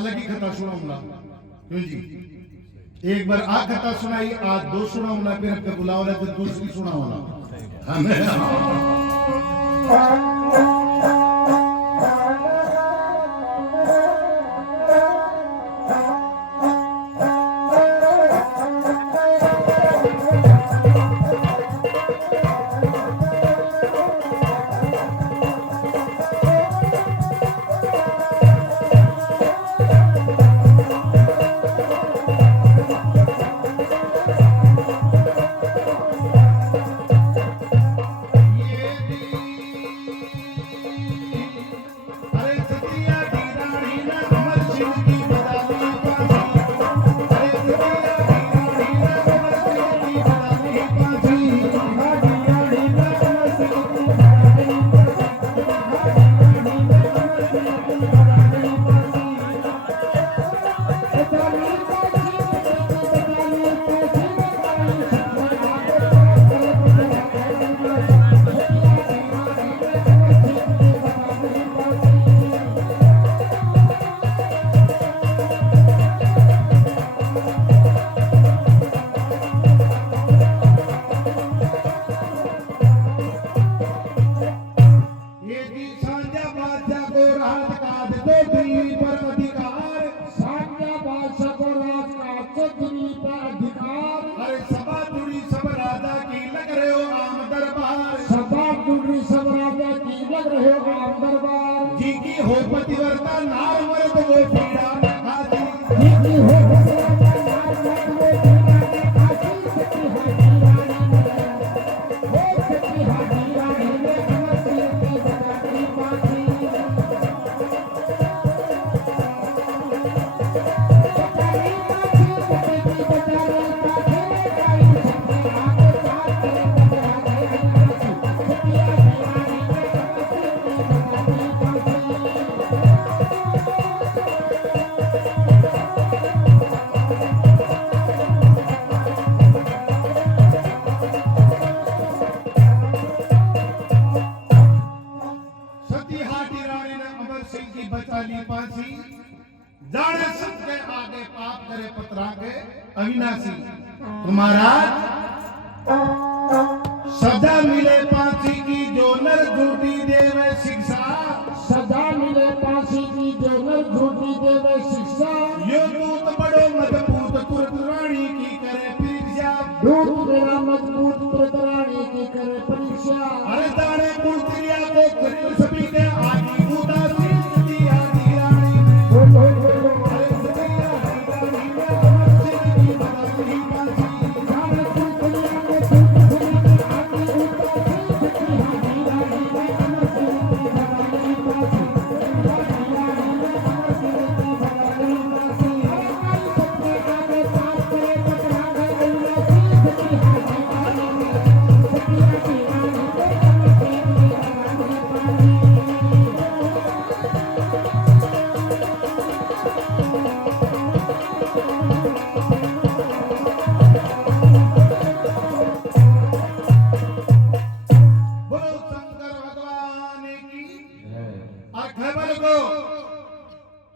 अलग ही कथा सुनाऊंगा क्यों जी। एक बार आ कथा सुनाई, आज दो सुनाऊंगा, फिर आपके बुलाओ तो दूसरी सुनाऊंगा। जी की हो पतिव्रता नार मर्द वो पीड़ा जी की हो पतिव्रता नार मर्द वो पीड़ा आशी सती हाथी रानी हो सती हाथी रानी ने अमर सिंह की बताती पासी बताई पासी बताई पासी बताई सती आगे साथ करे बता गई सती हाथी रानी ने अमर सिंह की बताती पासी। जाने सबके आगे पाप करे पतरा के अविनाशी तुम्हारा सजा मिले फांसी की जो नर झूठी देवे शिक्षा सजा मिले फांसी की जो नर झूठी देवे शिक्षा यो दूत बड़ो मजबूत तुरत रानी की करे परीक्षा दूत मेरा मजबूत तुरत रानी की करे परीक्षा अरे जाने कुर्तिया को करीब सभी के आगे उदासी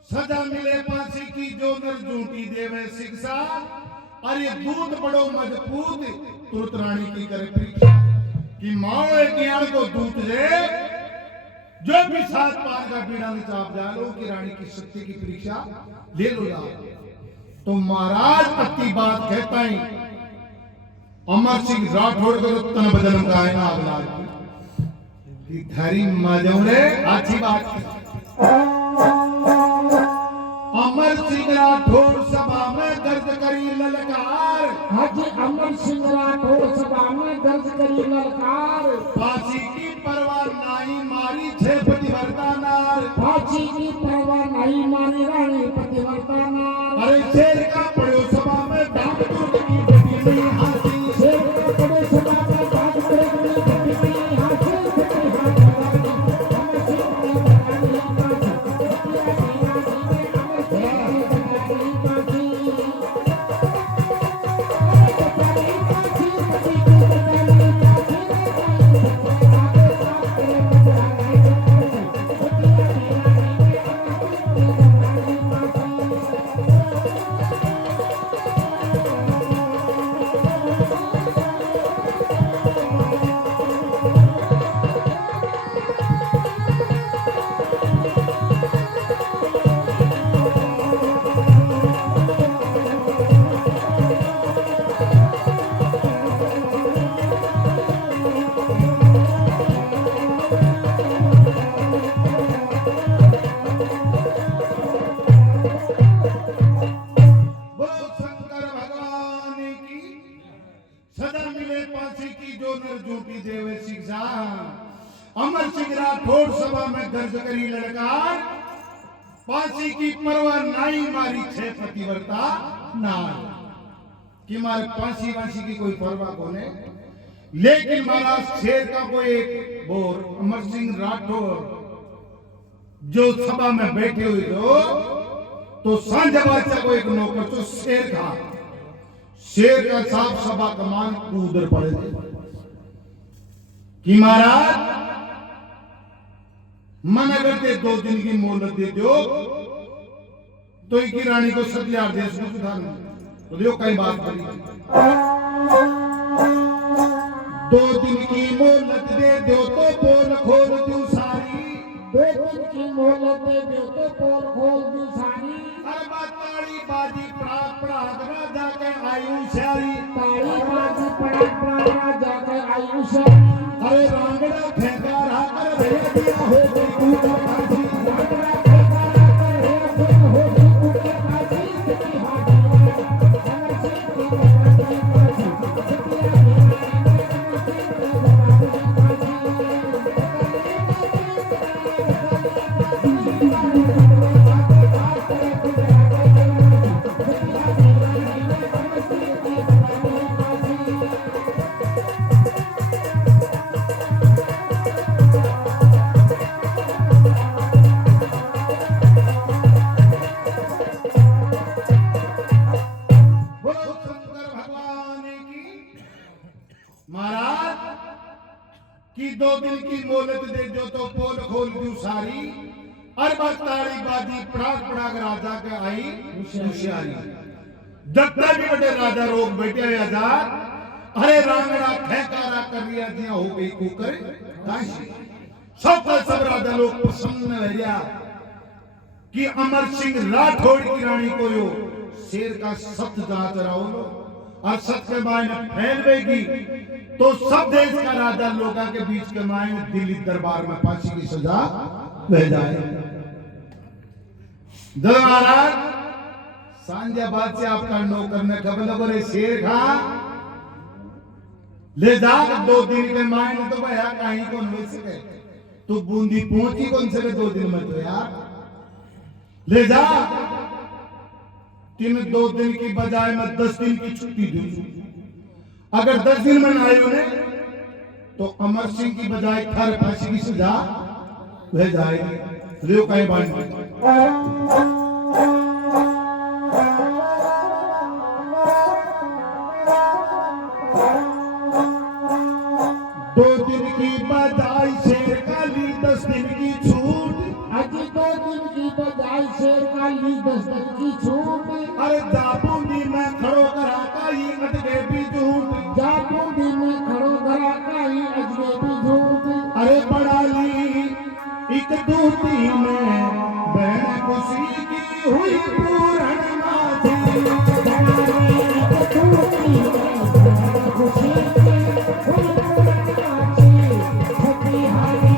सजा मिले फांसी की जो नर झूठी देवे शिक्षा अरे दूत बड़ो मजबूत तुरत रानी की करे परीक्षा कि माओ ज्ञान को दूत दे जो भी सात पार का बीड़ा में चाप डालो कि रानी की शक्ति की परीक्षा ले लो यार। तो महाराज पत्ती बात कहता ही अमर सिंह राठौड़ को तन बदन का है ना अगला कि थारी माजौरे अच्छी बात अमर सिंह राठौड़ सभा में दर्ज करी ललकार हाजी अमर सिंह राठौड़ सभा में दर्ज करी ललकार फांसी की परवाह नहीं मारी छे पतिव्रता नार फांसी की परवाह नहीं मारी रानी पतिव्रता नार अरे शेर का पड़ो सभा में दाग दुर्ग की बेटी में हाथी शेर का पड़ो सभा में दाग दुर्ग की बेटी में हाथी सती हाथी रानी अमर सिंह की बताई पासी सती हाथी रानी ने अमर सिंह की बताई पासी सदा मिले फांसी की जो नर झूठी देवे शिक्षा। अमर सिंह राठौड़ सभा में गर्ज करी ललकार, फांसी की परवाह नाई मारी छे पतिव्रता नार। कि मारे फांसी वांसी की कोई परवाह कोने, लेकिन महाराज शेर का कोई एक बोर अमर सिंह राठौड़ जो सभा में बैठे हुए तो सांझा बादशाह को एक नौकर तो शेर का साफ सभा कमान कूदर पड़े थे कि महाराज मन अगर ते 2 दिन की मोहलत दे दो तो एक ही रानी को 70,000 देश में सुधार तो देखो कई बात करी 2 दिन की मोहलत दे दो तो पोल खोल दूं सारी। 2 दिन की मोहलत दे दो तो पोल खोल दूं सारी। अरे ताड़ी बाजी पड़ाक राजा के आयु शारी। ताड़ी बाजी पड़ाक राजा के आयु शारी। अरे रांगड़ा फेंका रहा कर भेज दिया हो गई तू फांसी। रांगड़ा फेंका रहा कर भेज दिया हो गई तू फांसी। सिटी हाथी अमर सिंह की फांसी। महाराज की 2 दिन की मोहलत दे दो तो पोल खोल दूं सारी। अरे ताड़ी बाजी पड़ाक राजा के आई होशियारी। दत्ता भी बड़े राजा रोग बैठे हुए आजाद। अरे रांगड़ा ठेकारा कर रिया जिया हो गई कुकर काशी। सब राजा लोग प्रसन्न हो गया कि अमर सिंह राठौड़ की रानी को यो शेर का सत्य जांच रहो लो और सत्य के मायने फैलवेगी तो सब देश का राजा लोगों के बीच के मायने दिल्ली दरबार में फांसी की सजा मिल जाए। जब महाराज सांझा बादशाह आपका नौकर ने खबर लगो रे शेर खा ले जा 2 दिन के मायने तो भैया कहीं कौन हो सके तू बूंदी पहुंची कौन सके 2 दिन में तो यार ले जा। 2 दिन की बजाय मैं 10 दिन की छुट्टी दूं। अगर 10 दिन में ना आए उन्हें तो अमर सिंह की बजाय थार फांसी की सजा हो जाएगी। लियो कहीं बांध 2 दिन की बजाय शेर का ली 10 दिन की छूट। अजी 2 दिन की बजाय शेर का ली 10 दिन की छूट। अरे जाबूंदी में खड़ो करा का ही अटके भी झूठ। जाबूंदी में खड़ो करा का ही अटके भी झूठ। अरे बड़ा ली एक दूती में बहन खुशी की हुई पूर्ण माथी। खुशी की हुई पूर्ण माथी। छठी हारी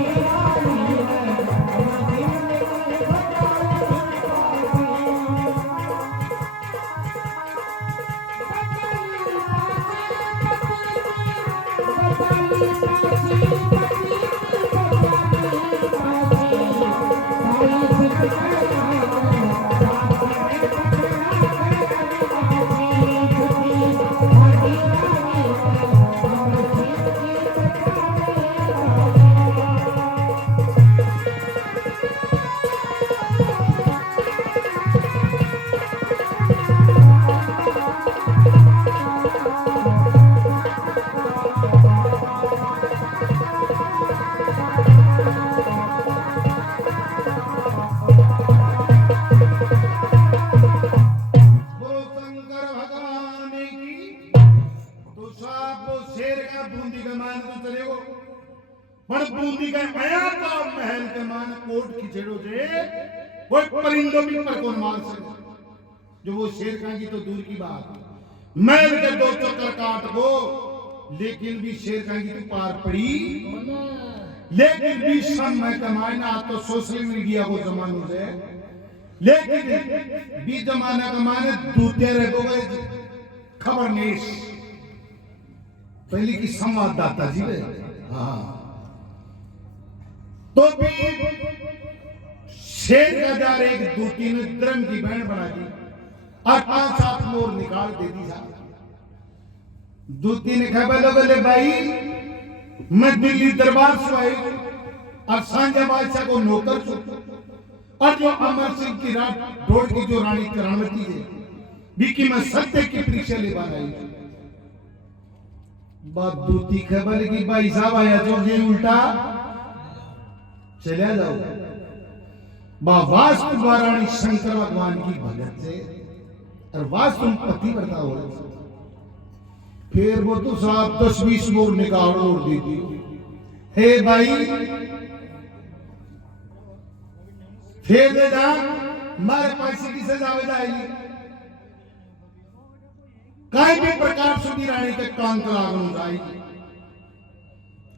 बूंदी का आया का महल के मान कोट की छेड़ो से कोई परिंदों भी पर कौन मार सके। जो वो शेर का की तो दूर की बात महल के 2 चक्कर काट को लेकिन भी शेर का की तो पार पड़ी। लेकिन भी समय कमाना तो सोशल मीडिया को जमाने से लेकिन भी जमाना कमाने दूसरे रहो खबर नहीं पहले की संवाददाता जी वे हाँ तो भी शेर का जार एक दूती ने द्रम की बहन बना दी और 5-7 मोर निकाल दे दी साहब। दूती ने कहा बोले बोले भाई मैं दिल्ली दरबार से आई और सांझा बादशाह को नौकर छू और जो अमर सिंह की रात ढोड़ की जो रानी करावती है बीकी मैं सत्य की परीक्षा ले बार आई बात दूती खबर की भाई साहब आया जो ये उल्टा चले जाओ वास्तु वाराणी शंकर भगवान की भगत से और वास्तु पति वर्ता हो फिर वो तो साहब 10-20 मोर निकाल और दे दी हे भाई फिर दे जा मारे पैसे की सजा हो जाएगी कहीं भी प्रकार सुधी रानी के कान लागू जाएगी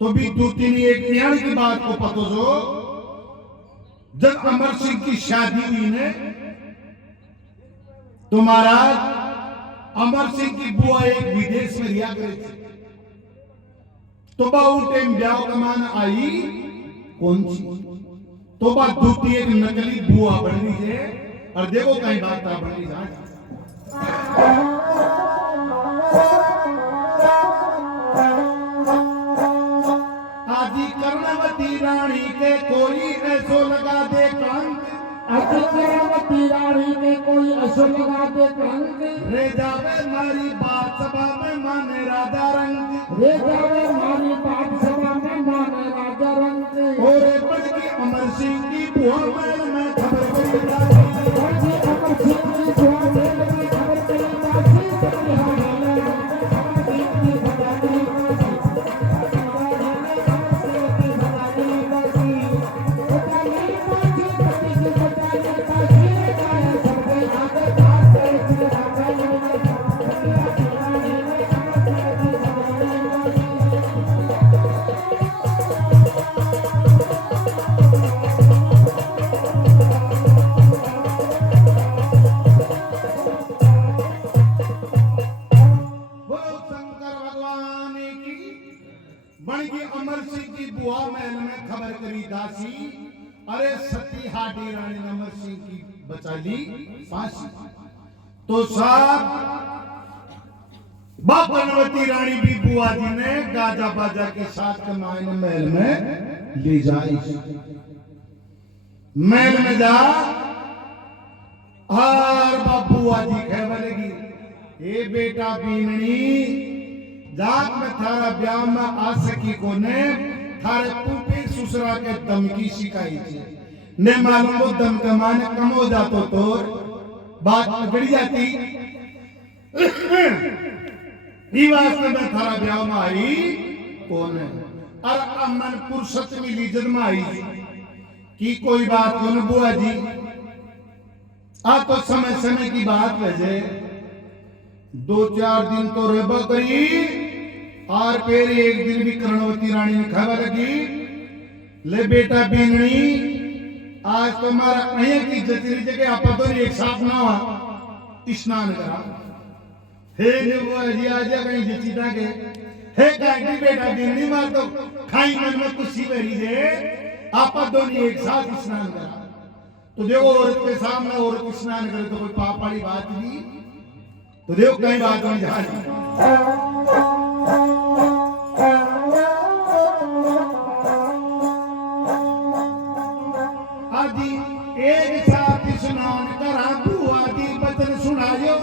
तो भी दूती ने एक न्याय की बात को पतो जो जब अमर सिंह की शादी हुई ने तो महाराज अमर सिंह की बुआ एक विदेश में रिया करे थी तो बाऊ टाइम ब्याह कमान आई कौन सी तो बात दूती एक नकली बुआ बन रही है और देखो कहीं बात था बन रही आदि कर्णवती रानी के कोई ऐसो लगा दे कंक आदि कर्णवती रानी के कोई ऐसो लगा दे कंक रे जावे मारी बात सभा में माने राजा रंग रे जावे मारी बात सभा में माने राजा रंग और बज की अमर सिंह की बुआ में खबर करी जाती अमर सिंह की बुआ में खबर करी जाती अमर सिंह की बुआ महल में खबर करी दासी अरे सती हाडी रानी ने अमर सिंह की बचा ली फांसी तो साहब कर्णवती रानी भी बुआ जी ने गाजा बाजा के साथ कमायन महल में ले जाई महल में जा हर बुआ जी कहवलेगी ए बेटा बीननी जात में थारा ब्याह में आ सकी को ने थारे पुपी ससुरा के दम की शिकाई थी ने मालूम वो दम कमाने कम हो जातो तो बात बिगड़ जाती ई वास्ते में थारा ब्याह में आई कौन है और अमन पुरुषत्व मिली जन्म आई की कोई बात कौन बुआ जी आ तो समय समय की बात वजह 2-4 दिन तो रेबा करी और फिर एक दिन भी कर्णवती रानी ने खबर लगी ले बेटा बीननी आज तुम्हारा अहिया की जचरी जगह आप तो एक साथ ना हुआ स्नान करा हे वो जी आज कहीं जचीता के हे काटी बेटा बीननी मार तो खाई मन में खुशी भरी जे आप दोनों एक साथ स्नान करा तो देखो औरत के सामने औरत स्नान करे तो कोई पाप वाली बात नहीं तो देखो कहीं बात नहीं जा आदि एक साथ स्नान करा बुआ जी बचन सुनायो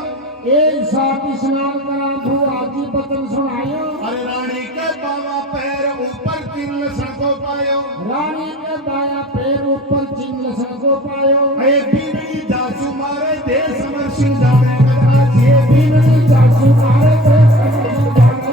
एक साथ स्नान करा बुआ जी बचन सुनायो अरे रानी के बावा पैर ऊपर चिन्ह सको पायो रानी के बाया पैर ऊपर चिन्ह सको पायो ए बीबी जासू मारे देश अमर सिंह जाने कदा ये बीबी जासू मारे देश अमर सिंह जाने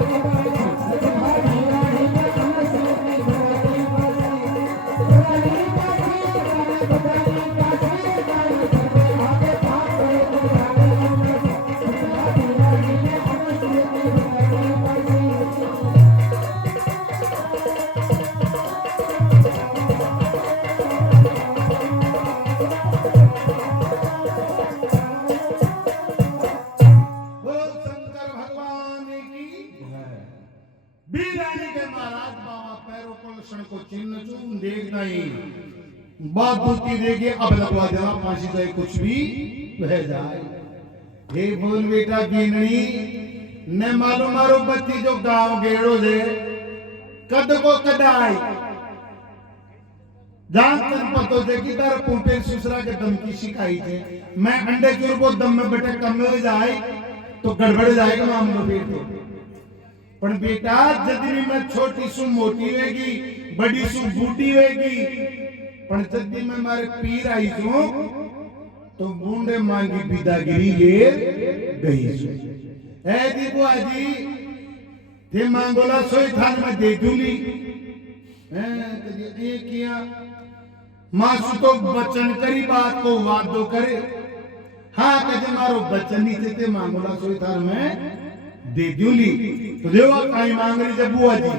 बीरानी के महाराज बाबा पैरों को लक्षण को चिन्ह चूम देखना ही बात दूती देगी अब लगवा देना फांसी जाए कुछ भी रह जाए। हे बोल बेटा बीननी ने मालूम मारो बत्ती जो गांव गेड़ो दे कद को कदाई जान तन पतो दे कि तार पुंपे सुसरा के दम की शिकाई थे मैं अंडे चूर को दम में बेटा कम हो जाए तो गड़बड़ जाएगा मामलो बेटो। पर बेटा जदरी में छोटी सु मोटी होगी बड़ी सु बूटी होगी पर जदी में मारे पीर आई सु तो बूंदे मांगी बिदागिरी ले गई सु ए दीपू आजी थे मांगोला सोई थान में दे दूली ये किया मासु तो बचन करी बात को वादो करे हाँ कदे मारो बचन नहीं थे मांगोला सोई थान में दे दूली तो देवा काई मांग रही जब बुआ जी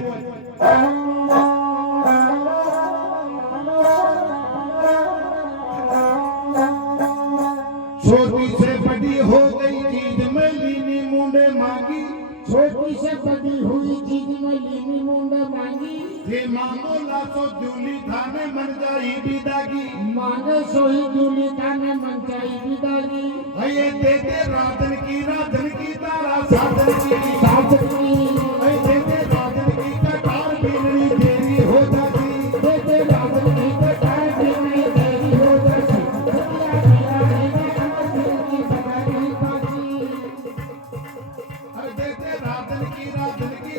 छोटी से बड़ी हो गई चीज में लीनी मुंडे मांगी छोटी से बड़ी हुई चीज में लीनी मुंडे मांगी थे मांगो लासो दूली थाने मन जाई बिदागी मांगे सोई दूली थाने मन जाई बिदागी अये दे राधन की तारा साधन की अये दे राधन की कटार बीननी देरी हो जाती दे राधन की कटार बीननी देरी हो जाती अरे दे राधन की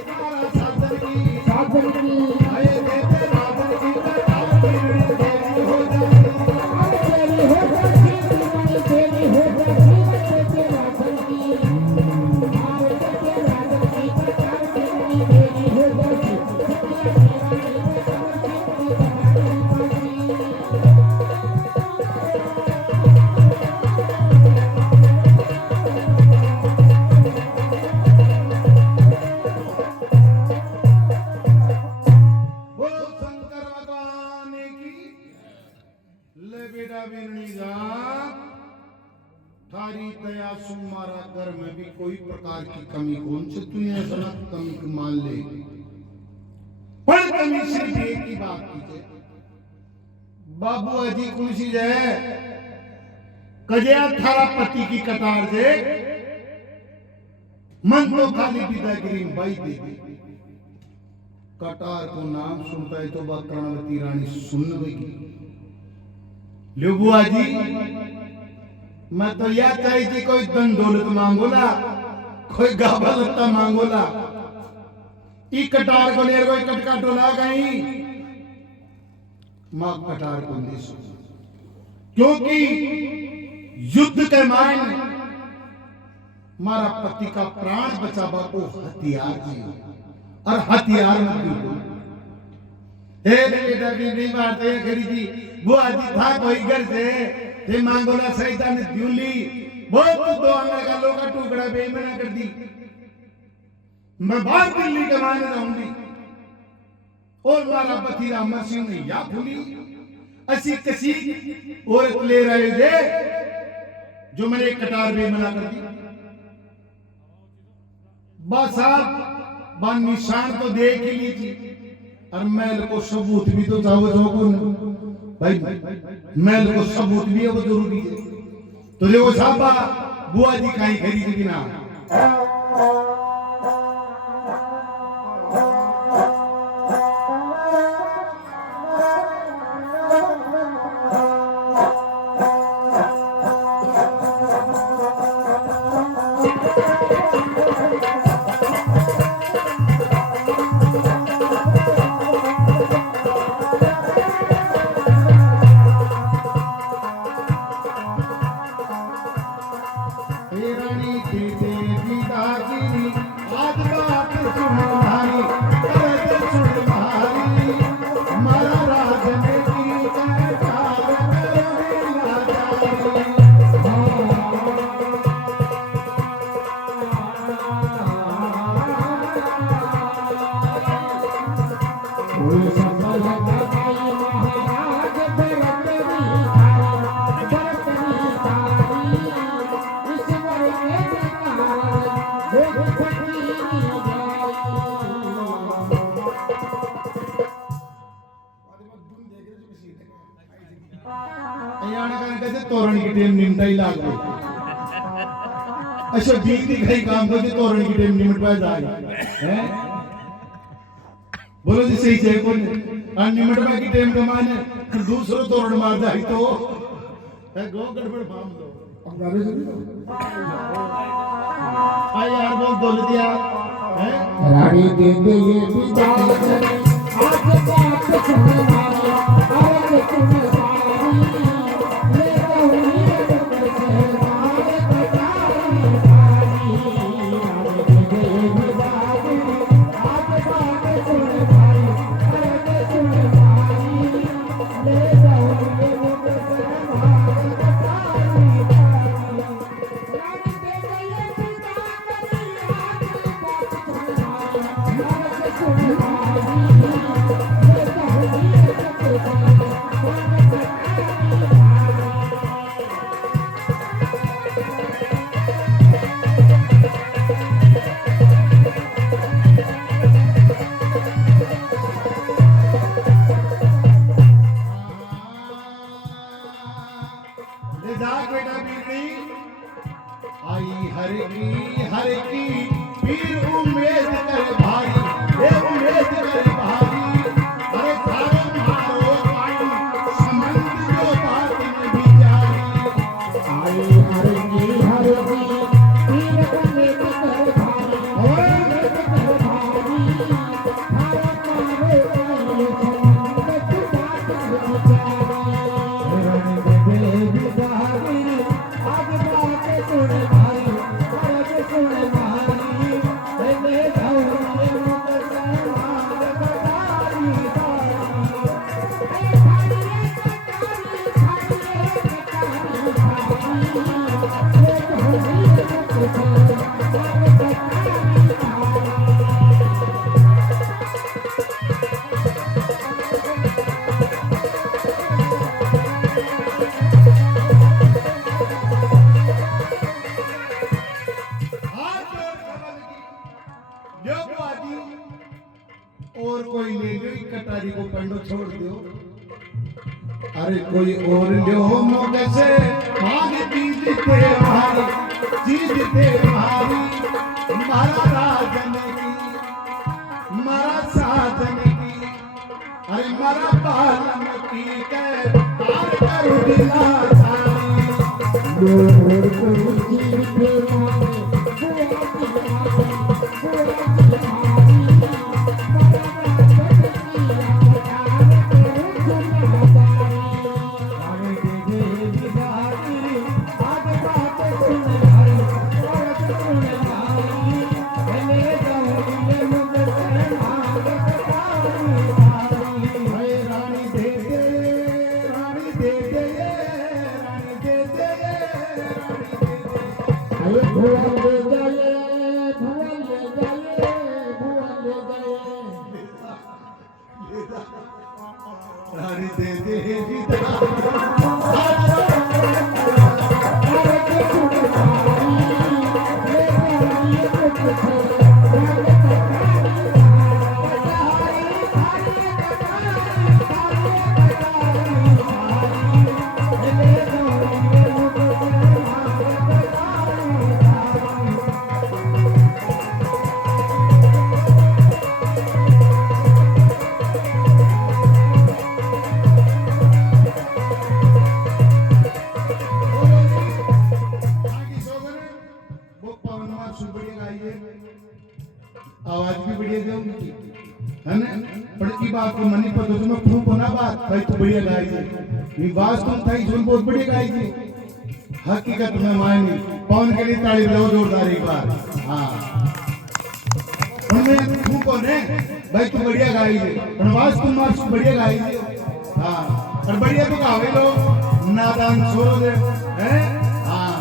तारा साधन की साधन की अये दे राधन की कटार बीननी देरी हो जाती देरी हो जाती देरी हो जाती दे राधन की थारी दया सुमारा घर में भी कोई प्रकार की कमी कौन से तू ऐसा ना कमी मान ले पर कमी सिर्फ एक की बात कीजिए बाबू अजी खुशी है कजया थारा पति की कतार से मन तो खाली बिदागिरी बाई दे कटार को नाम सुनता है तो बात कर्णवती रानी सुन गई लो बुआ जी मैं तो याद करी थी कोई धन दौलत मांगोला कोई गाबा लत्ता मांगोला ई कटार को ले कोई कटका टोला गई मां कटार को ले सो क्योंकि युद्ध के मान मारा पति का प्राण बचावा को हथियार जी और हथियार मत हे बेटा भी नहीं मारते खरी जी बुआ जी था कोई घर से थे मांगोला सैतान द्यूली बहुत दो आंगड़ का लोका टुकड़ा बेईमाना कर दी मैं बाहर दिल्ली कमाने रहूंगी और मारा पति रामा सिंह ने या भूली ऐसी कसी औरत ले रहे थे जो मैंने कटार बेईमाना कर दी बस आप बान निशान तो देख ही ली थी और मैल को सबूत भी तो था वो भाई मैल को सबूत भी है वो जरूरी है तो देखो साहबा बुआ जी कहीं खरीदी कि ना तोरण की टेम निमटा ही लाग गई अच्छा बीत ही गई काम को तोरण की टेम निमट पाए जाए हैं बोलो जी सही है कौन निमट पाए की टेम कमाने दूसरो तोरण मार जाए तो है गो गड़बड़ फाम दो आई यार बोल बोल दिया हैं रानी दे दे ये विदाई आज बात सुनना आज सुनना ले जाऊं ये कैसे मारे कटाई रानी दे दे ये विदाई आज बात सुनना आज सुनना ले जाऊं ये कैसे मारे कटाई रानी दे दे ये ले जा बेटा बीड़ी आई हर की पीर उम्मीद कर भारी ये उम्मीद कर भारी अरे थारे मारो पाई संबंध जो बात में बिचारी आई हर की पीर उम्मीद कर भारी उम्मीद कर भारी भारत मारे आई संबंध जो बात में बिचारी रानी दे विदाई आज बात सुन भाई आज सुन भाई ले जाऊं ये मुझसे मार कटारी हाथ जोड़ कमल की जो बाजी और कोई ले लो कटारी को पंडो छोड़ दो अरे कोई और लो मोगे से मांग चीज ते भारी चीज ते भारी मारा राजन की मारा साजन की अरे मारा पालन की के तार करू दिला सारी अरे रानी दे दे रानी दे दे रानी दे दे रानी दे दे रानी दे दे विदा आवाज भी बढ़िया देगी है ना पर की बात को मनी पर तो मैं खूब होना बात भाई तो बढ़िया गाई थी ये बात तुम थाई सुन बहुत बढ़िया गाई थी हकीकत में मायने पवन के लिए ताली बजाओ जोरदार एक बार हाँ उनमें खूब को ने भाई तू बढ़िया गाई थी पर बात तुम मार सुन बढ़िया गाई थी हाँ और बढ़िया तो गावे लो नादान छोड़ दे हैं हाँ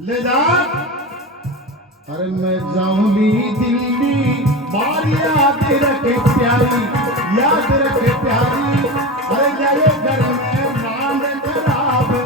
ले जा अरे मैं जाऊंगी दिल्ली बार याद रखे प्यारी याद रखे प्यारी अरे जाए घर में नाम खराब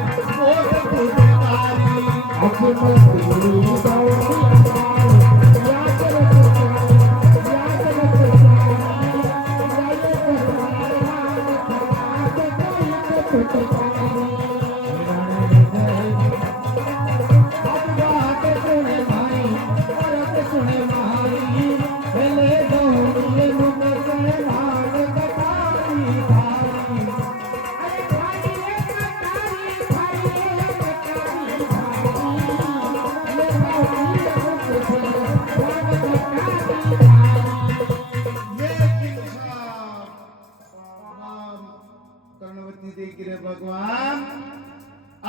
लेकिन साहब कर्णवती देख रहे भगवान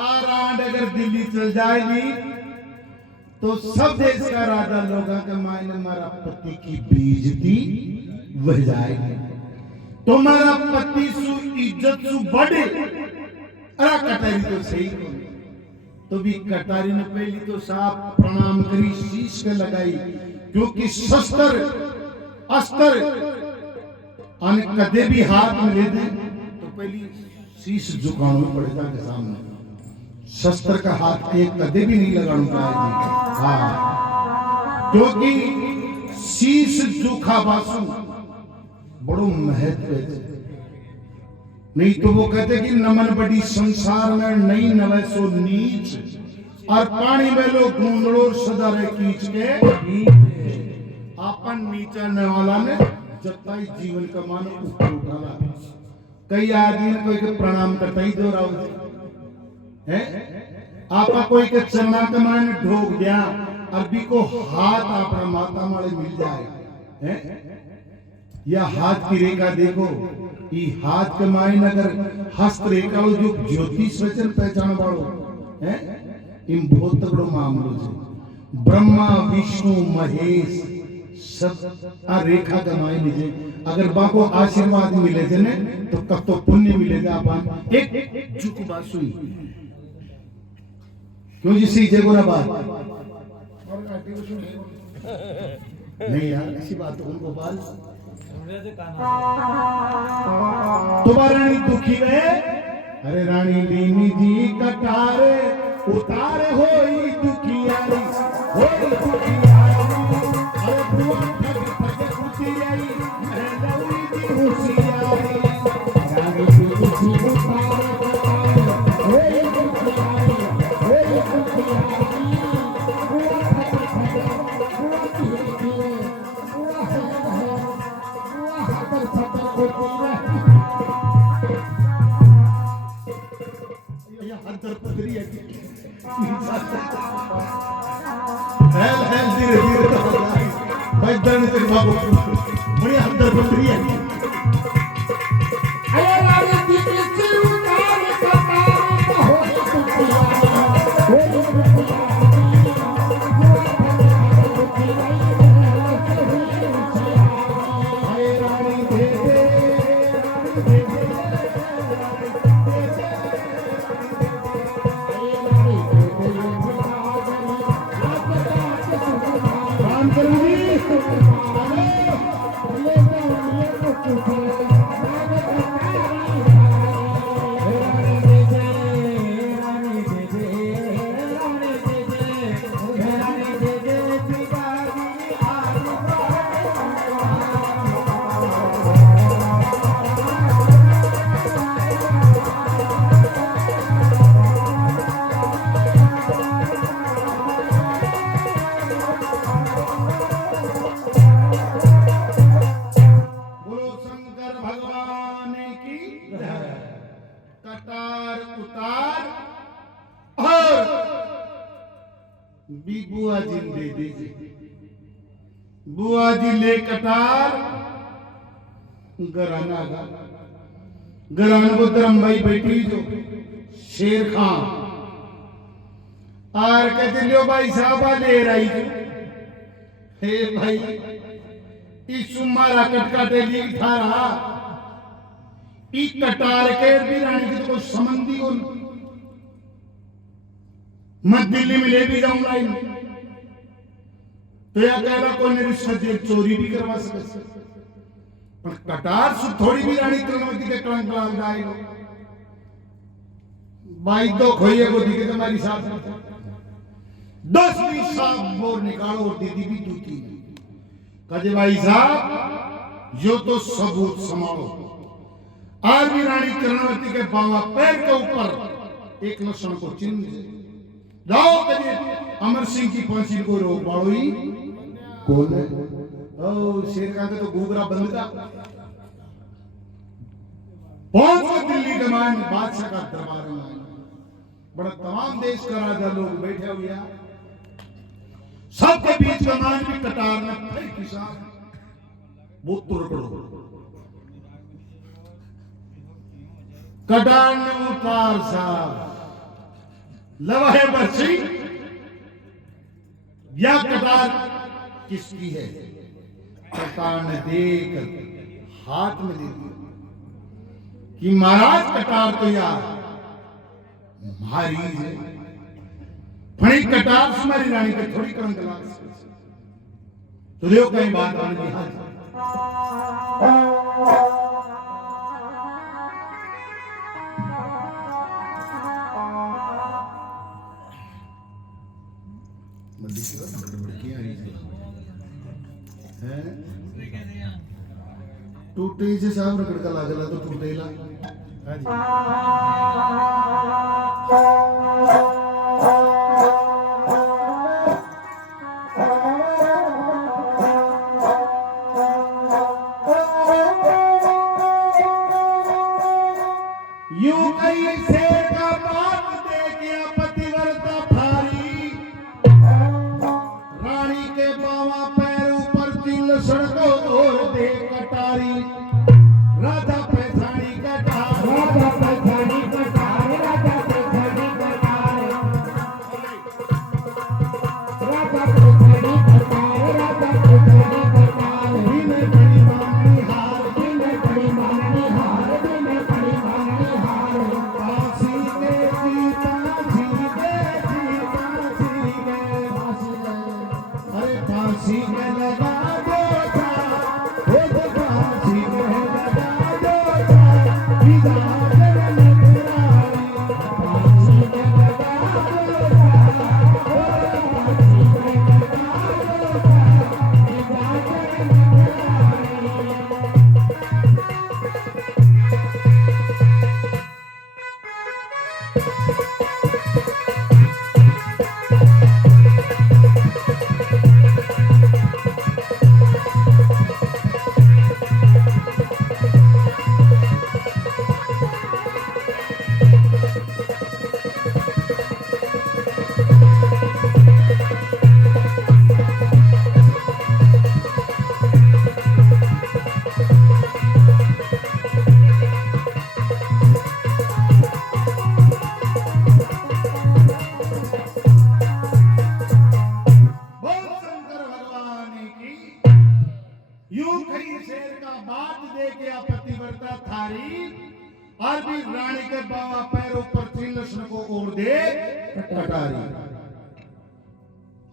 आरांड अगर दिल्ली चल जाएगी तो सब देश का राजा लोगों के मायने हमारा पति की बेइज्जती वह जाएगी। तुम्हारा पति सु इज्जत सु बढ़े अरे कटारी तो सही को तो भी कटारी ने पहली तो साफ प्रणाम करी शीश के लगाई क्योंकि शस्त्र अस्त्र अन कदे भी हाथ में ले दे तो पहली शीश झुकाना पड़ेगा के सामने। शस्त्र का हाथ एक कदे भी नहीं लगाना चाहिए। हाँ क्योंकि शीश झुका बासु बड़ो महत्व है। नहीं तो वो कहते कि नमन बड़ी संसार में नहीं नवे सो नीच और पानी में लो गूंदड़ो सदा रे कीच के अपन नीचा न वाला ने जताई जीवन का मान ऊपर उठाला। कई आदमी कोई के प्रणाम करता ही दो राव है आपा कोई के चरना के मान ढोक दिया अरबी को हाथ अपना माता माले मिल जाए है या हाथ की रेखा देखो ये हाथ के मायन अगर हस्त रेखा जो ज्योतिष वचन पहचान वालो है इन बहुत बड़ो मामलो है। ब्रह्मा विष्णु महेश सब आ रेखा के मायन जे अगर बाको आशीर्वाद मिले थे ने तो कब तो पुण्य मिले जा अपन एक झुक बासुई क्यों जी सी जगो ना बात नहीं यार ऐसी बात तो उनको बाल तुम्हारा रानी दुखी वे अरे रानी लीनी जी कटारे उतारे होई दुखियारी अरे बुआ ठग ठग खुशी आई मैं लौरी दी होशियारी रानी लीनी जी उतारे होई दुखियारी होई दुखियारी बुआ ठग ठग बुआ की बुआ है हाथर फटर होती है ये हंतर पदरी है हेल हेल धीरे धीरे तो भाई दर्द तेरे बाबू बड़ी हंतर पदरी है अरे रानी लीनी जी उतारे कटारे होई दुखियारी होई दुखियारी कटार उतार और भी बुआ जी दे दीजिए। बुआ जी ले कटार घराना गा घराना को धर्मभाई बैठी जो शेर खान और कहते लियो भाई साहब ले रही हे भाई इस मारा कटकाटे ली था रहा ई कटार के भी रानी की तो संबंधी को मैं दिल्ली में ले भी जाऊंगा तो या कहना कोई रिश्वत चोरी भी करवा सके पर कटार से थोड़ी भी रानी कर्णवती के कलंक लाग जाएगा भाई तो खोइए को दिखे तुम्हारी साथ 10-20 साहब बोर निकालो और दीदी भी दूती कहे भाई साहब यो तो सबूत संभालो आज भी रानी कर्णवती के बावा पैर के ऊपर एक लक्षण को चिन्ह जाओ कहिए अमर सिंह की फांसी को रोक पाड़ोई कौन है ओ शेर का तो घूघरा बंद का पहुंच दिल्ली के मान बादशाह का दरबार में बड़ा तमाम देश का राजा लोग बैठे हुए सबके बीच कमान भी कटार ने फेंकी साहब वो तुर पड़ो कटार ने उतार साहब लवाहे बरसी या कटार किसकी है कटार ने देख हाथ में दे दिया कि महाराज कटार तो यार मारी है फणी कटार से मारी रानी के थोड़ी कम क्लास तो देखो कहीं बात बन गई हां मंदी की बात बड़ी आ रही है टूटे से साहब रगड़ का लागला तो टूटेला हां जी यूं कई शेर का बात देखिया पतिव्रता थारी रानी के बावा पैर ऊपर तिल सड़को और दे कटारी राजा पैसानी कटार राजा पैसानी कटार राजा पैसानी कटार राजा पैसानी कटार राजा पैसानी कटार दिने बड़ी मांगनी हार दिने बड़ी मांगनी हार दिने बड़ी मांगनी हार काशी के सीता जी के अरे फांसी में लगा दो था वो तो फांसी में लगा दो था विदा करने पुरानी फांसी में लगा दो था फांसी में लगा दो था विदा करने बोल शंकर भगवान की यूं खरी शेर का बात दे के पतिव्रता थारी और भी रानी के बाबा पैरों पर त्रिलक्षण को ओढ़ दे कटारी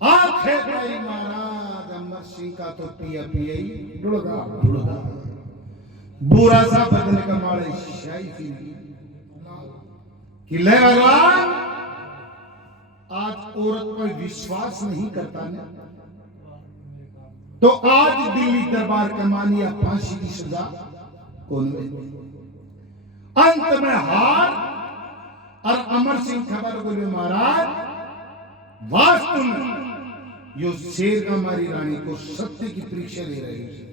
आंखें गई महाराज अमर सिंह का तो पिया पिया ही ढुलगा बुरा सा बदन का मारे शाही कि ले भगवान आज औरत पर विश्वास नहीं करता ना तो आज दिल्ली दरबार कमानिया फांसी की सजा कौन अंत में हार और अमर सिंह खबर बोले महाराज वास्तव में यो शेर का मारी रानी को सत्य की परीक्षा ले रही है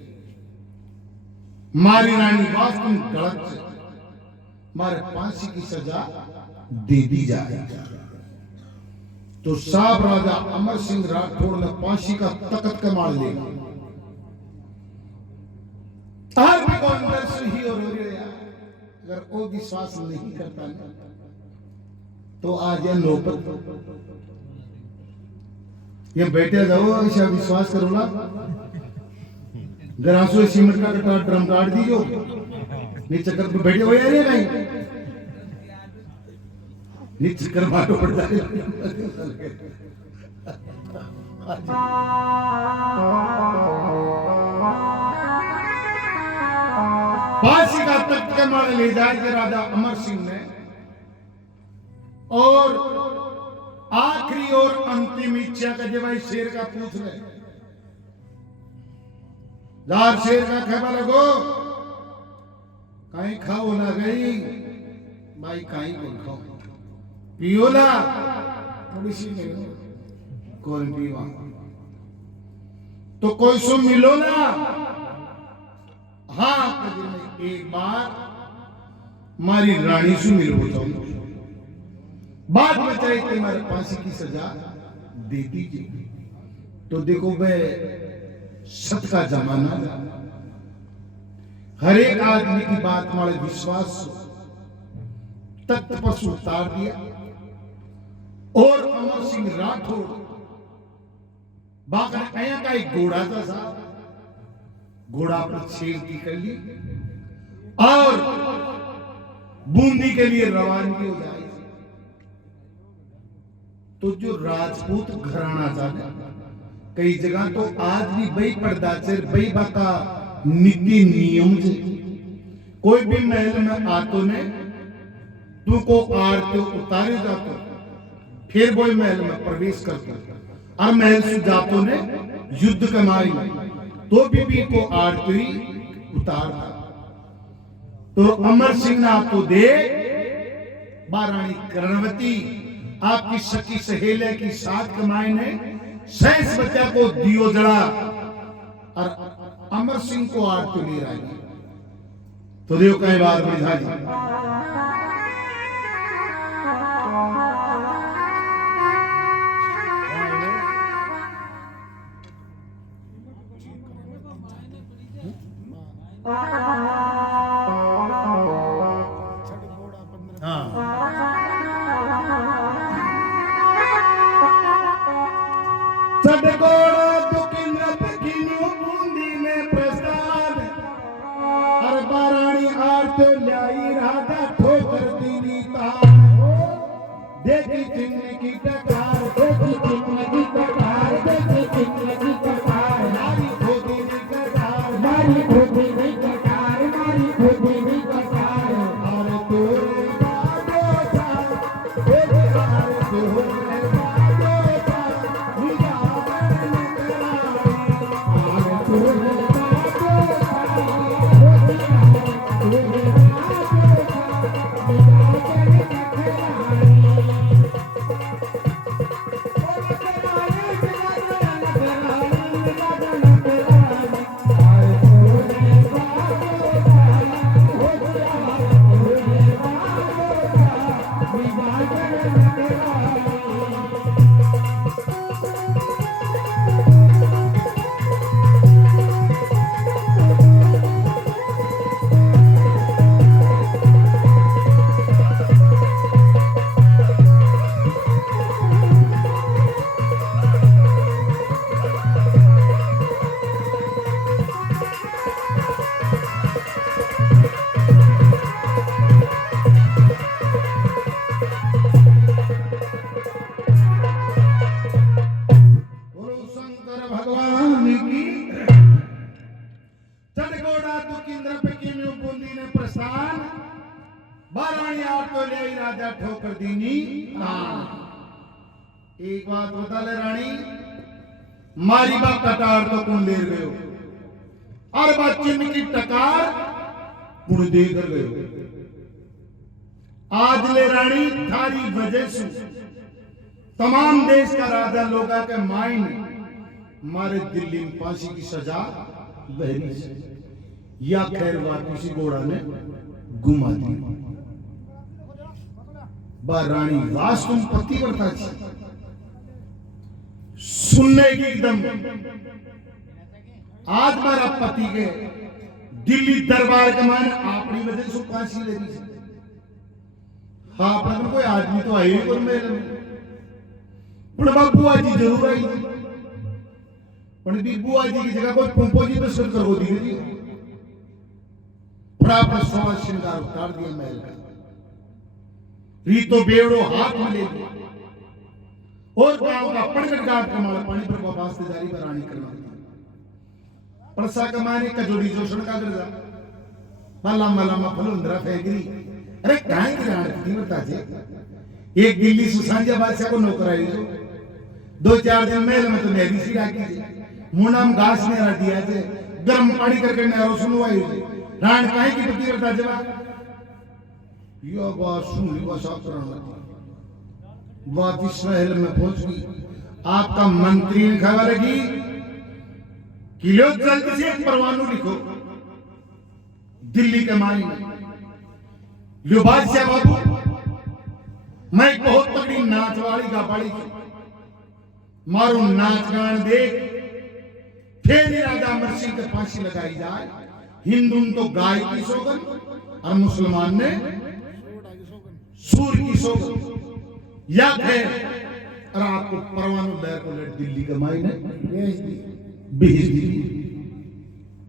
मारी रानी वास्तव में गलत है मारे फांसी की सजा दे दी जाए तो साहब राजा अमर सिंह राठौड़ ने फांसी का तख्त कमाल लेगा हर भी को अंदर से ही और अगर वो विश्वास नहीं करता ना तो आज यह नौबत ये बैठे जाओ ऐसा विश्वास करो ना गरासो सीमेंट का कटा ड्रम काट दीजो नीचे कर पे बैठे हुए अरे नहीं नीचे कर मारो पड़ता है फांसी का तख्त के मारे ले जाएंगे राजा अमर सिंह ने और आखिरी और अंतिम इच्छा का जब शेर का पूछ ले जार शेर का खबर लगो कहीं खाओ ना गई भाई कहीं को खाओ पियो ना थोड़ी सी कौन पीवा तो कोई सो मिलो ना हाँ में एक बार मारी रानी से मिल होता हूं बाद में चाहे कि हमारे फांसी की सजा दे दीजिए तो देखो बे सत का जमाना, हर एक आदमी की बात वाले विश्वास तख्त पर उतार दिया। और अमर सिंह राठौर बाकर आया का एक घोड़ा था साहब, घोड़ा पर छेल की कर ली और बूंदी के लिए रवानगी हो जाए। तो जो राजपूत घराना था कई जगह तो आज भी बई पर्दा चेर बई बाका नीति नियम से कोई भी महल में आतो ने तू को आरते उतारे जातो, फिर वो महल में प्रवेश करते और महल से जातो ने युद्ध कमाई तो बीबी को आरती उतारता। तो अमर सिंह ने आपको दे महारानी कर्णवती आपकी सखी सहेले की साथ कमाई ने सैंस बच्चा को दियो जड़ा और अमर सिंह को आरती ले रही। तो देखो कई बार बड़ी झाजी देखी चिन्ह की टकार, देखी चिन्ह की कटार, देखी चिन्ह की कटार, नारी खोदी की टकार, मारी खोदी नहीं कटार, मारी खोदी नहीं कटार। और तोरे बाबो था, तेरे हार तोरे बाबो था, निगाह में करारी। और तोरे बाबो था, खोदी है, तोरे बाबो था, निगाह में करारी। ठोकर दीनी एक बात बता ले रानी, मारी बा कटार तो कौन ले गए हो और बात चिन्ह की टकार पुण दे कर गए हो। आज ले रानी थारी वजह से तमाम देश का राजा लोगा के माइंड मारे दिल्ली में फांसी की सजा बहरी से या खैर किसी घोड़ा ने घुमा दी। रानी वास्तु पतिव्रता थी, सुनने की एकदम आज मारा पति के दिल्ली दरबार के माने अपनी वजह से फांसी ले दी। हाँ पर कोई आदमी तो आए ही मेरे में बुआ जी जरूर आई थी, पर बुआ जी की जगह कोई पंपो जी तो कर हो दी अपना सवा श्रृंगार उतार दिया महल का, रीतो बेड़ो हाथ में ले लिया और गांव का पड़गट गांव का माल पानी पर वास्ते जारी पर रानी करना परसा कमाने का जोड़ी जोशण का गर्जा माला माला मा फलुंदरा फेगरी। अरे काहे की रानी की बता जे एक दिल्ली सुसांजा बादशाह को नौकर आई जो 2-4 दिन मेल में तो मेरी सी डाकी मुनाम घास ने रख दिया जे गर्म पानी करके ने और सुनवाई रान काहे की पति बता जवाब यो बात सुन ली बस आप वापिस महल में पहुंच गई। आपका मंत्री ने खबर लगी कि लो जल्दी से एक परवानू लिखो दिल्ली के मानी में, लो बादशाह बाबू मैं बहुत तगड़ी नाच वाली गापाड़ी मारू नाच गान देख फिर राजा अमर सिंह के फांसी लगाई जाए। हिंदू तो गाय की सोगन और मुसलमान ने सूर की सोगन या फिर और आपको परवानू लहर को लेट दिल्ली कमाई ने भेज दी।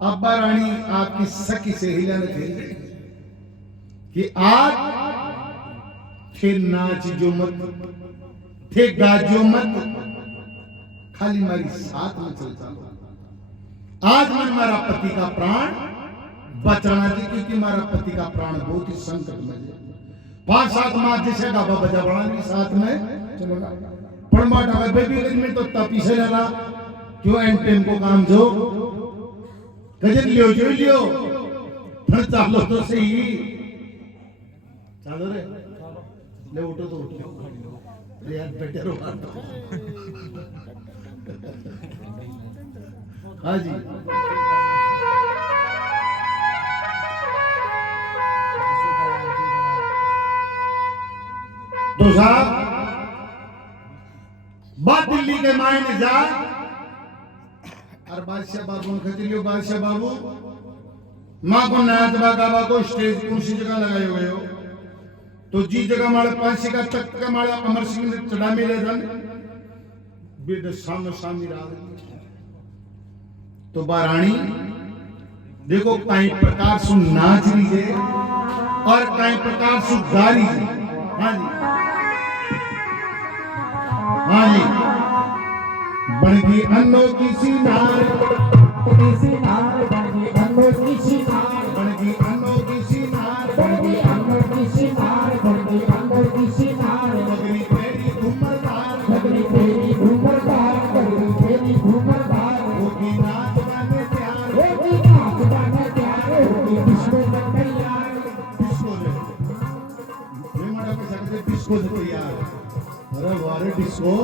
अब्बा रानी आपकी सखी से हिलाने थे कि आज थे नाच जो मत थे गाजो मत खाली मारी साथ में चल चलो। आज मैं मारा पति का प्राण बचाना थी क्योंकि मारा पति का प्राण बहुत ही संकट में है। 5-7 माह जैसे गाबा बजा बड़ा भी साथ में चलेगा परमा बेबी में तो तपी से लगा क्यों एंटेम को काम जो गजन लियो जो लियो फिर चालो तो सही चालो रे ले उठो तो उठो अरे यार बेटे रो हाँ जी तो साहब बात दिल्ली के मायने जा और बादशाह बाबू ने लियो बादशाह बाबू माँ को नाच बाबा को स्टेज कौन सी जगह लगाए हुए हो तो जी जगह मारे पांसी का चक्का मारा अमर सिंह ने चढ़ा मिले धन बेटे सामने सामने रात तो बारानी देखो कई प्रकार से नाच लीजिए और कई प्रकार से गा लीजिए। हाँ जी हाँ जी बनगी अन्नो की सीनार बनगी अन्नो की सीनार बनगी अन्नो की सीनार बनगी अन्नो की सीनार बनगी अन्नो की सीनार नगरी तेरी घूमरदार नगरी तेरी घूमरदार नगरी तेरी घूमरदार होगी नाच गाने प्यार होगी नाच गाने प्यार होगी डिस्को में तैयार डिस्को ले ये मारा पे सकते डिस्को से तैयार अरे वारे डिस्को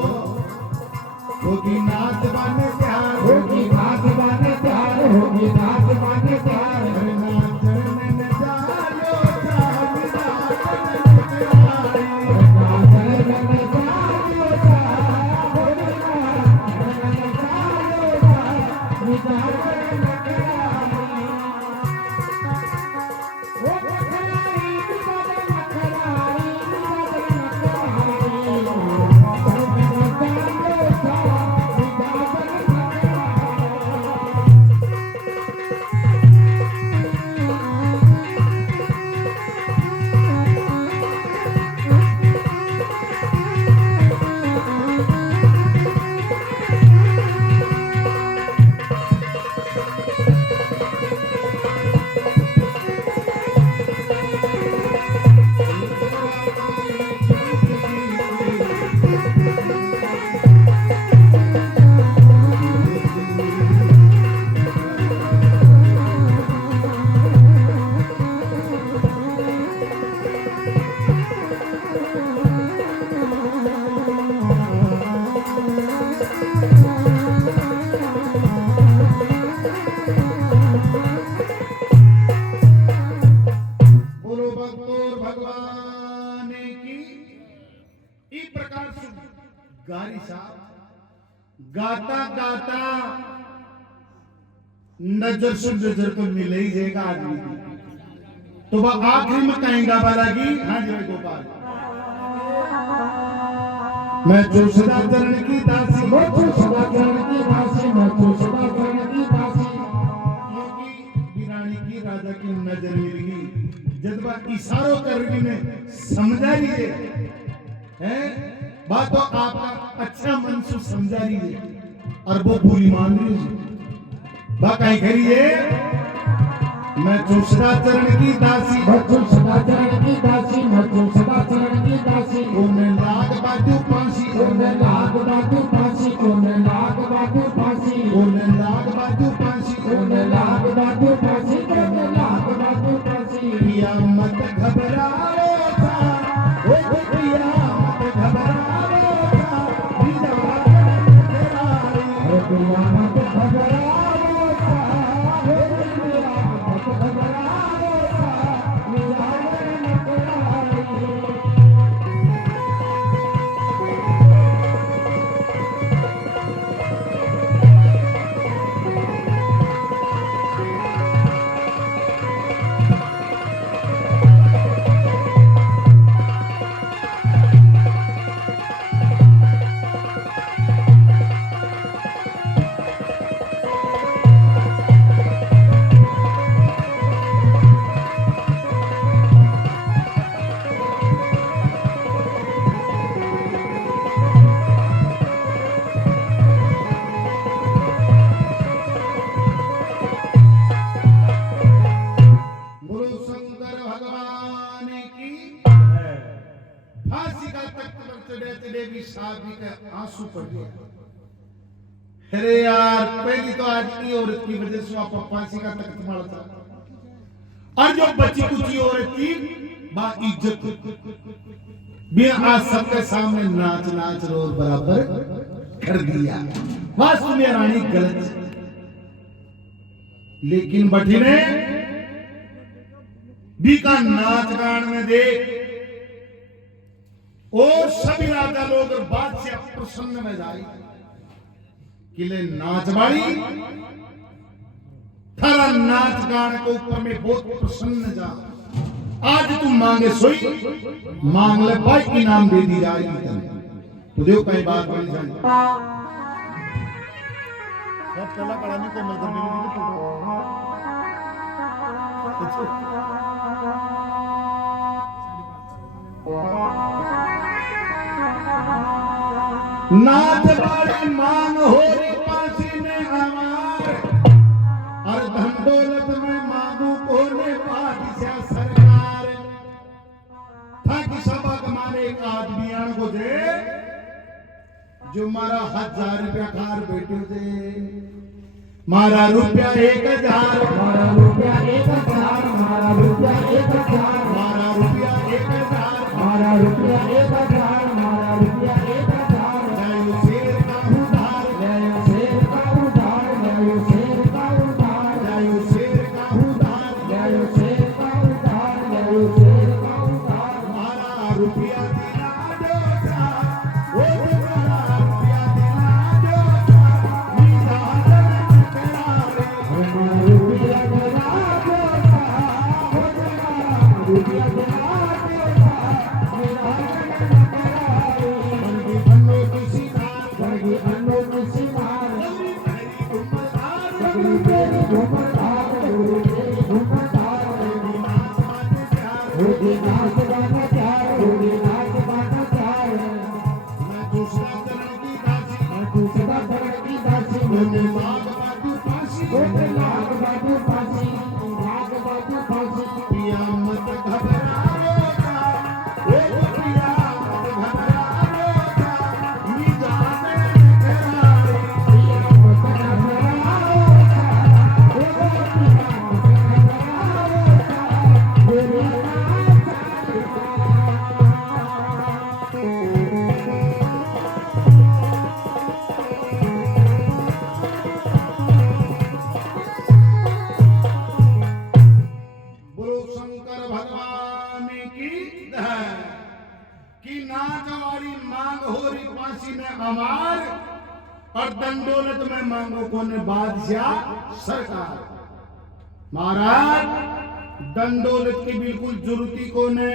होगी नाच गाने प्यार होगी नाच गाने प्यार होगी नाच गाने प्यार अरे नाच में जालो गारी साहब गाता गाता नजर से नजर पर मिले ही जाएगा आदमी तो वह आखिरी में कहीं गाबा लगी। हाँ जी भाई गोपाल मैं जो सदा चरण की दासी मैं जो सदा चरण की दासी मैं जो सदा चरण की दासी क्योंकि वीरानी की राजा की नजर मिल गई जब वह इशारों कर ने समझा लीजिए है बात तो आपका अच्छा मन से समझा लीजिए और वो बुरी मान लीजिए बा कहीं करिए मैं जो सदा चरण की दासी मैं जो सदा चरण की दासी मैं जो सदा चरण की दासी उन्हें लाग बाजू फांसी उन्हें लाग बाजू फांसी उन्हें लाग बाजू फांसी उन्हें लाग बाजू फांसी उन्हें लाग बाजू फांसी उन्हें लाग बाजू फांसी पिया मत घबराओ सा ओ पिया मत घबराओ सा विदा तेरा अरे पिया मत घबराओ सा हे पिया मत घबराओ सा मिला मत कराई साहब जी का आंसू पड़ गया। अरे यार पहली तो आज की औरत की वजह से आप फांसी का तख्त मारा था, और जो बची कुछ औरत थी बा इज्जत भी आज सबके सामने नाच नाच रोज बराबर कर दिया। वास्तव में रानी गलत, लेकिन बठी ने बीका नाच गान में देख और सभी राजा लोग बादशाह प्रसन्न में जाए किले नाच बाड़ी थारा नाच गान के ऊपर में बहुत प्रसन्न जा। आज तू मांगे सोई मांग ले भाई, इनाम दे दी जाएगी तो देखो कई बात बनी जाए। सब पहला कराने को मदद मिली नाच बाड़ी मांग हो री पासी में हमार, और धन दौलत में मांगू कोने बादशाह सरकार। था कि सभा कमाने एक आदमी आन को दे जो मारा 1000 रुपया खार बैठे थे, मारा रुपया 1000, मारा रुपया 1000, मारा रुपया 1000, मारा रुपया 1000, मारा रुपया 1000, मारा रुपया 1000। जायो शेर का उधार, जायो शेर का उधार, जायो शेर का उधार, जायो शेर का उधार, जायो शेर का उधार, जायो शेर का उधार। मारा रुपया दिला दो सा, वो मारा रुपया दिला दो सा, मीरा दर करारे। मारा रुपया दिला दो सा, वो मारा रुपया दिला दो सा, मेरा लगन करारे। बंदी बनो किसी धार, बड़ी अनोखी मार, मेरी उम्रदार, बड़ी तेरी घुमतार, बड़ी तेरी घुमतार। मेरी नाच बाजे प्यार, होगी नाच गाना प्यार, होगी नाच गाना प्यार। मैं दूसरा करण की दासी, मैं दूसरा करण की दासी, मुझे लाग बाजू फांसी, मुझे लाग बाजू फांसी, लाग बाजू फांसी। पिया मत घबराओ जा, ओ पिया मत घबराओ जा, मीरा दर करारे। पिया मत घबराओ सा, ओ पिया मत घबराओ सा, मेरे नाच बोलो शंकर भगवान की जय। कि नाच वाली मांग हो रही फांसी में हमार, और दंडोलत में मांगो कोने बादशाह सरकार। महाराज दंडोलत की बिल्कुल जरूरती कोने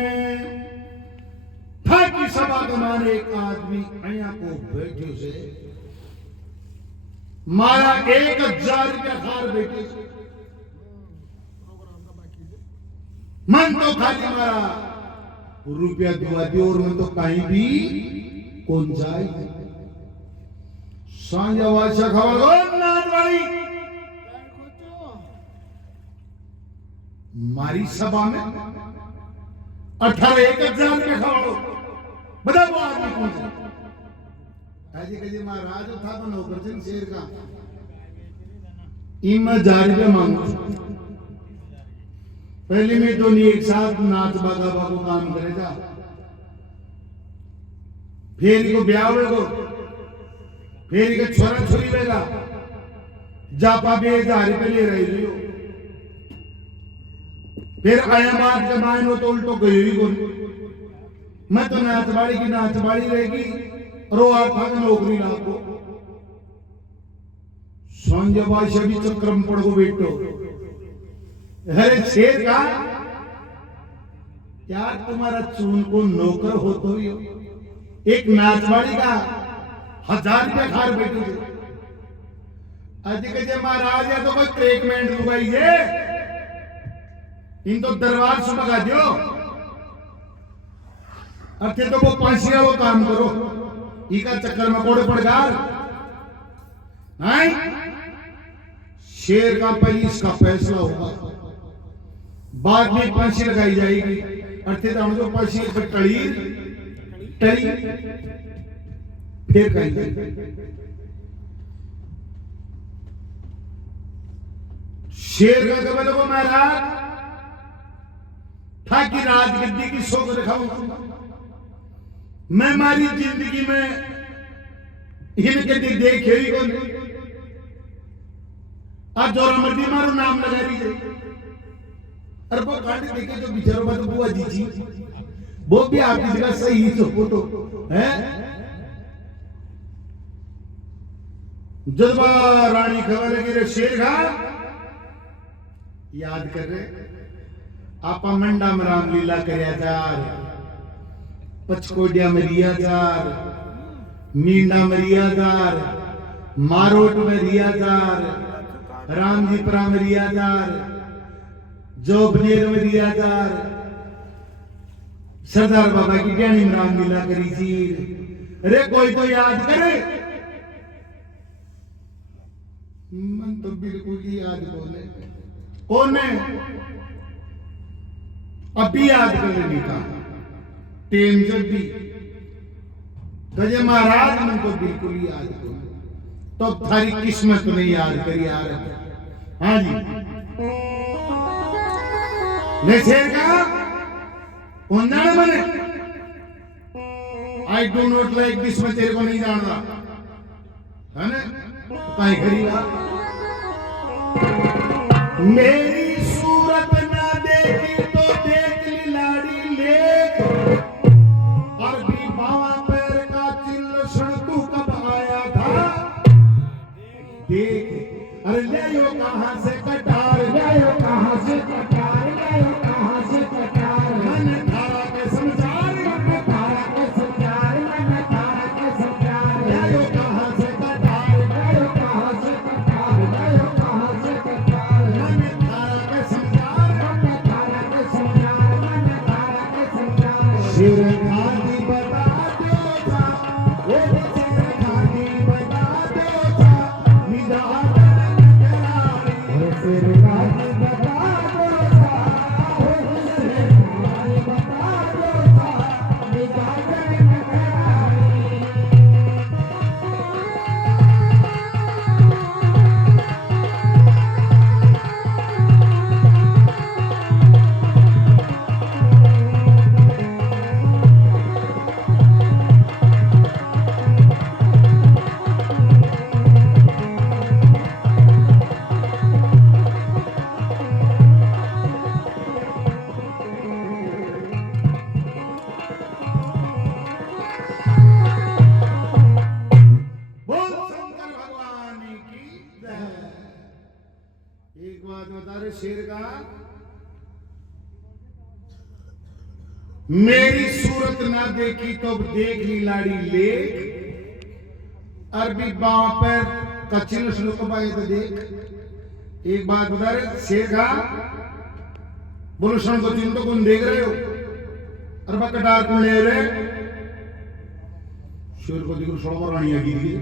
था कि सभा कमाने एक आदमी अया को बैठे से मारा 1000 रुपया खार बैठे से। मन तो खाली मारा रुपया दुआ दियो, और मन तो कहीं भी कौन जाए। सांझ आवाज खबर हो नाच वाली मारी सभा में 18,000 रुपया खबर बता वो आदमी कौन सा। हाजी कजी महाराज था तो नौकर सिंह शेर का इमा 1000 रुपया मांगो। पहले में तो नहीं एक साथ नाच बागा बागो काम करेगा, फिर को ब्याह होगा, फिर के छोरा छोरी रहेगा, जापा भी 1000 रुपये ले रही हो। फिर आया बात के मायनो तो उल्टो गई हुई बोल, मैं तो नाचबाड़ी की नाचबाड़ी रहेगी, रो था कि नौकरी लाखो। संजय बादशाह भी चक्रम पड़ो बेटो। अरे शेर का यार तुम्हारा चून को नौकर हो तो ही हो। एक नाचवाड़ी का 1000 रुपया खार बैठे थे। आज के जे महाराज या तो कोई ट्रीटमेंट लुगाई जे इन तो दरबार से भगा दियो, अच्छे तो वो पांसिया वो काम करो, इका चक्कर में कोड़े पड़ गार। शेर का पहले इसका फैसला होगा, बाद में फांसी लगाई जाएगी। अर्थात हम जो फांसी पर टली टली फिर कहीं शेर का कबल को महाराज था कि राजगद्दी की शौक दिखाऊं, मैं मारी जिंदगी में इनके देखे ही कौन, आज जोरा मर्दी मारो नाम लगा दीजिए। अरे वो काटे देखे जो बिचारो बात बुआ जी वो भी आपकी जगह सही तो फोटो है। जज्बा रानी खबर लगी रे शेर खा याद कर रहे आपा मंडा में रामलीला करया जार, पचकोडिया में रिया जार, मींडा में रिया जार, मारोट में रिया जार, रामजीपुरा में रिया जार, जोबनेर में रिया जार, सरदार बाबा की ज्ञानी में रामलीला करी थी। अरे कोई तो याद करे, मन तो बिल्कुल ही याद बोले कौन है, अभी याद कर लेने का टेम जब भी गजे महाराज मन तो बिल्कुल ही याद करो, तो थारी किस्मत में याद करी आ रहा। हाँ जी ले शेर का कौन जाने मने, I do not like this, मैं तेरे को नहीं जान रहा है ना, कहीं खरीदा मेरी सूरत ना देखी तो देख ली लाड़ी लेक, और भी बावा पैर का चिल्लसन तू कब आया था देख। अरे ले यो कहां से कटार, ले यो कहां से कटार, ले यो कहां से कटार, मन धारा के संसार, मन धारा के संसार, मन धारा के संसार, ले यो कहां से कटार, ले यो कहां से कटार, ले यो कहां से कटार, मन धारा के संसार, मन धारा के संसार, मन धारा के संसार। शिर खानी बता दो था, वो शेर खानी बता दो था, निदान करारी सिर गाजी बता दो था, सिर गाजी बता दो था, निगाह में करारी। बोल शंकर भगवान की जय। एक बात बता रहे शेर का, मेरी सूरत ना देखी तो देख ली लाड़ी लेक, अरबी बाव पैर का चिन्ह शुरू कब आए तो देख। एक बात बता रहे शेर का, बोलो शन को चिन्ह तो कौन देख रहे हो, अरबा कटार कौन ले रहे, शेर को देखो सोमा रानी आगी थी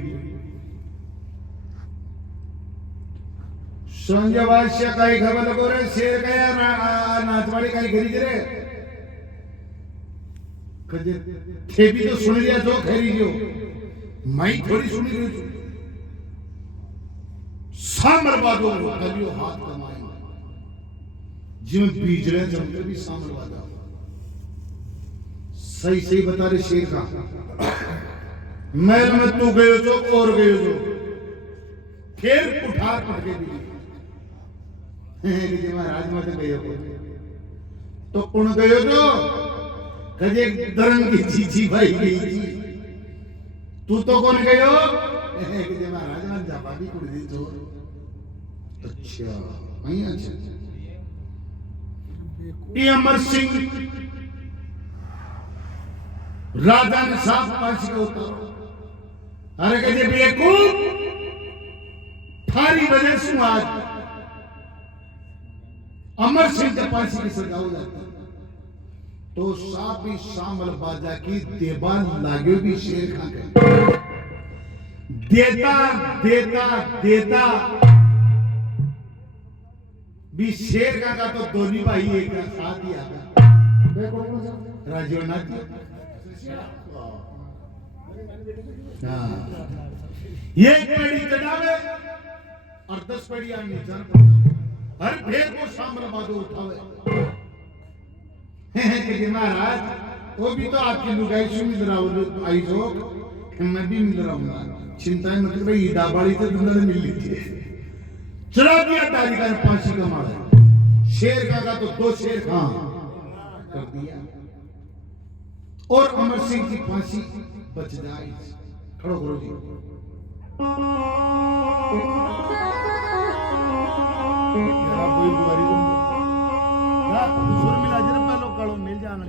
संजय वाष्य का ही खबर लगो रे शेर का यार नाचवाड़ी का ही खरीद रे कजे थे भी तो सुन लिया जो खरीदियो मैं थोड़ी सुनी रही हूं सामर बादो कलियो हाथ कमाए जिम बीजले जमते भी सामर बादा सही सही बता रहे शेर का। महल में तू गयो जो और गयो जो फिर कुठार पटके भी कि महाराज मत गयो तो कौन गयो जो कजे धर्म की चीची भाई गई थी तू तो कौन गयो कि महाराज मत जापा भी कुड़ दी जो अच्छा वही अच्छा ये अमर सिंह राजा ने साफ पांच के उतारो अरे कहे बेवकूफ थारी वजह से आज अमर सिंह के फांसी की सजा हो जाती तो साफ ही शामल बाजा की देवान लागे भी शेर खा गए देता देता देता भी शेर का तो दोनों भाई एक साथ ही आ गया राजीव नाथ हाँ। ये एक पेड़ी चढ़ावे और 10 पेड़ी आगे नीचा पड़े। हर भेद को शामल बादो उठावे। कि महाराज वो भी तो आपकी लुगाई से मिल रहा हो आई जो मैं भी मिल रहा हूँ। चिंता मत करो, ये दाबाड़ी से दुनिया मिल लीजिए। चला दिया तारी का फांसी का मारा। शेर का तो 2 शेर खा कर दिया और अमर सिंह की फांसी बच जाए। खड़ो करो जी। यार कोई बुआरी सुर मिला जरा पहलो कालो मिल जाना